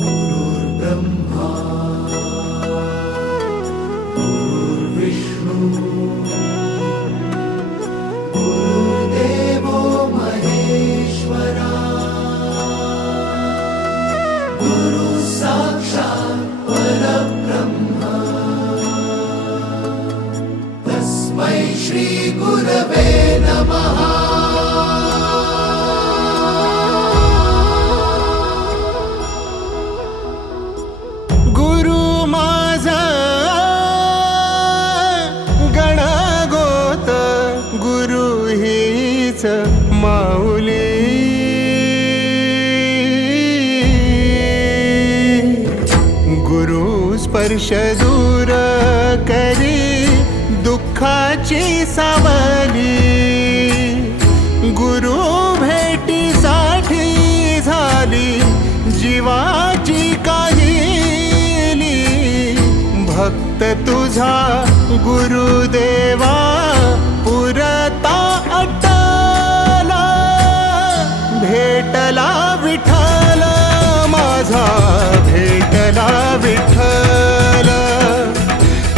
गुरुर्ब्रह्मा गुरुर्विष्णू गुरुर्देवो महेश्वरा गुरु साक्षात् परब्रह्म तस्मै श्री गुरवे नमः। माऊली गुरु स्पर्श दूर करी दुःखाची सावली, गुरु भेटीसाठी झाली जीवाची काहिली। भक्त तुझा गुरुदेवा पुरता भेटला विठ्ठल माझा, भेटला विठ्ठल,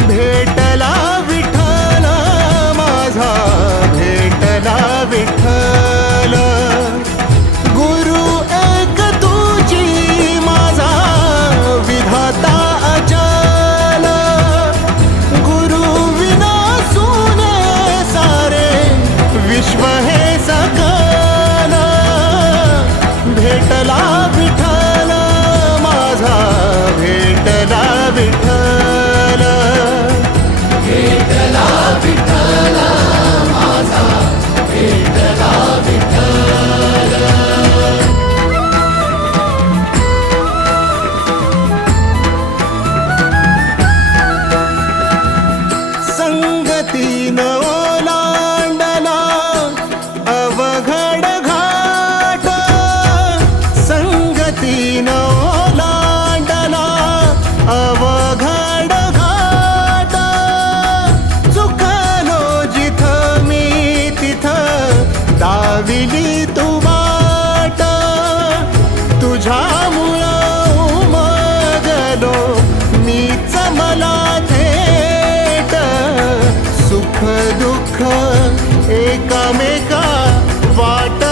भेटला विठ्ठल माझा, भेटला विठ्ठल। गुरु एक तुझी माझा विधाता अचल, गुरु विना सुने सारे विश्व हे सकल। भेटला विठ्ठल माझा, भेटला विठ्ठल, भेटला विठ्ठल माझा, भेटला विठ्ठल। संगतीनं ओलांडला अवघड घाट, संगतीनं ओलांडला अवघड घाट। चुकलो जिथं मी तिथं दाविली तू वाट, तुझ्यामुळं उमगलो मीच मला थेट। सुख दुःख एकामेका वाट